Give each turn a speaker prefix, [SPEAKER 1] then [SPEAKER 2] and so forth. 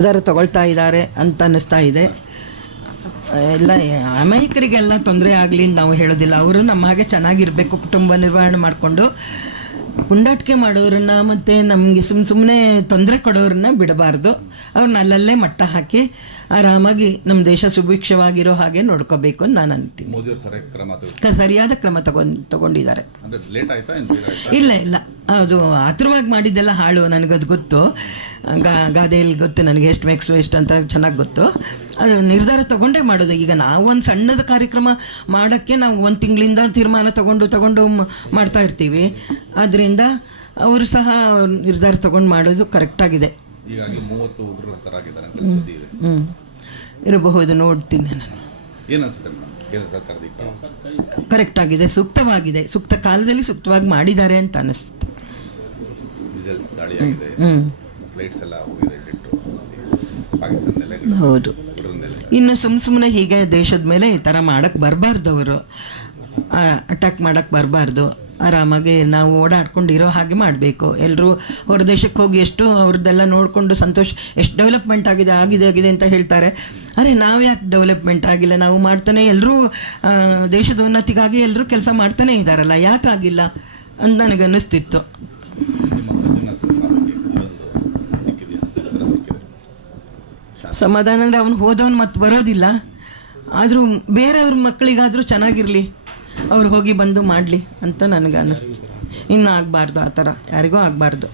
[SPEAKER 1] ನಿರ್ಧಾರ ತಗೊಳ್ತಾ ಇದ್ದಾರೆ ಅಂತ ಅನ್ನಿಸ್ತಾ ಇದೆ. ಎಲ್ಲ ಅಮಾಯಕರಿಗೆಲ್ಲ ತೊಂದರೆ ಆಗಲಿ ನಾವು ಹೇಳೋದಿಲ್ಲ. ಅವರು ನಮ್ಮ ಹಾಗೆ ಚೆನ್ನಾಗಿರಬೇಕು ಕುಟುಂಬ ನಿರ್ವಹಣೆ ಮಾಡಿಕೊಂಡು ಪುಂಡಾಟಿಕೆ ಮಾಡೋರನ್ನ ಮತ್ತು ನಮಗೆ ಸುಮ್ಮ ಸುಮ್ಮನೆ ತೊಂದರೆ ಕೊಡೋರನ್ನ ಬಿಡಬಾರ್ದು. ಅವ್ರನ್ನ ಅಲ್ಲಲ್ಲೇ ಮಟ್ಟ ಹಾಕಿ ಆರಾಮಾಗಿ ನಮ್ಮ ದೇಶ ಸುಭಿಕ್ಷವಾಗಿರೋ ಹಾಗೆ ನೋಡ್ಕೋಬೇಕು ಅಂತ ನಾನು ಅಂತೀನಿ. ಸರಿಯಾದ ಕ್ರಮ ತಗೊಂಡು ತಗೊಂಡಿದ್ದಾರೆ. ಇಲ್ಲ ಇಲ್ಲ. ಅದು ಆತುರವಾಗಿ ಮಾಡಿದ್ದೆಲ್ಲ ಹಾಳು ನನಗದು ಗೊತ್ತು. ಗಾ ಗಾದೆಯಲ್ಲಿ ಗೊತ್ತು ನನಗೆ ಎಷ್ಟು ಮೆಕ್ಸು ಎಷ್ಟು ಅಂತ ಚೆನ್ನಾಗಿ ಗೊತ್ತು. ಅದು ನಿರ್ಧಾರ ತಗೊಂಡೇ ಮಾಡೋದು. ಈಗ ನಾವು ಒಂದು ಸಣ್ಣದ ಕಾರ್ಯಕ್ರಮ ಮಾಡೋಕ್ಕೆ ನಾವು ಒಂದು ತಿಂಗಳಿಂದ ತೀರ್ಮಾನ ತೊಗೊಂಡು ತೊಗೊಂಡು ಮಾಡ್ತಾ ಇರ್ತೀವಿ. ಆದ್ದರಿಂದ ಅವರು ಸಹ ನಿರ್ಧಾರ ತೊಗೊಂಡು ಮಾಡೋದು ಕರೆಕ್ಟಾಗಿದೆ ಹ್ಞೂ ಇರಬಹುದು ನೋಡ್ತೀನಿ ನಾನು. ಕರೆಕ್ಟ್ ಆಗಿದೆ ಸೂಕ್ತವಾಗಿದೆ. ಸೂಕ್ತ ಕಾಲದಲ್ಲಿ ಸೂಕ್ತವಾಗಿ ಮಾಡಿದ್ದಾರೆ ಅಂತ ಅನ್ನಿಸುತ್ತೆ
[SPEAKER 2] ಮಿಸೈಲ್ಸ್ ದಾಳಿಯಾಗಿದೆ
[SPEAKER 1] ಹ್ಞೂ
[SPEAKER 2] ಫ್ಲೈಟ್ಸ್ ಎಲ್ಲ ಹೋಗಿದೆ
[SPEAKER 1] ಹೌದು. ಇನ್ನು ಸುಮ್ಮ ಸುಮ್ಮನೆ ಹೀಗೆ ದೇಶದ ಮೇಲೆ ಈ ಥರ ಮಾಡೋಕ್ಕೆ ಬರಬಾರ್ದು ಅವರು. ಅಟ್ಯಾಕ್ ಮಾಡಕ್ಕೆ ಬರಬಾರ್ದು. ಆರಾಮಾಗಿ ನಾವು ಓಡಾಡ್ಕೊಂಡಿರೋ ಹಾಗೆ ಮಾಡಬೇಕು. ಎಲ್ಲರೂ ಹೊರ ದೇಶಕ್ಕೆ ಹೋಗಿ ಎಷ್ಟು ಅವ್ರದ್ದೆಲ್ಲ ನೋಡಿಕೊಂಡು ಸಂತೋಷ ಎಷ್ಟು ಡೆವಲಪ್ಮೆಂಟ್ ಆಗಿದೆ ಆಗಿದೆ ಆಗಿದೆ ಅಂತ ಹೇಳ್ತಾರೆ. ಅರೆ ನಾವು ಯಾಕೆ ಡೆವಲಪ್ಮೆಂಟ್ ಆಗಿಲ್ಲ? ನಾವು ಮಾಡ್ತಾನೆ ಎಲ್ಲರೂ ದೇಶದ ಉನ್ನತಿಗಾಗಿ ಎಲ್ಲರೂ ಕೆಲಸ ಮಾಡ್ತಾನೆ ಇದ್ದಾರಲ್ಲ ಯಾಕಾಗಿಲ್ಲ ಅಂತ ನನಗೆ ಸಮಾಧಾನ ಅಂದರೆ ಅವನು ಹೋದವನು ಮತ್ತೆ ಬರೋದಿಲ್ಲ. ಆದರೂ ಬೇರೆಯವ್ರ ಮಕ್ಕಳಿಗಾದರೂ ಚೆನ್ನಾಗಿರಲಿ. ಅವ್ರು ಹೋಗಿ ಬಂದು ಮಾಡಲಿ ಅಂತ ನನಗೆ ಅನ್ನಿಸ್ತು ಇನ್ನೂ ಆಗಬಾರ್ದು ಆ ಥರ ಯಾರಿಗೂ ಆಗಬಾರ್ದು.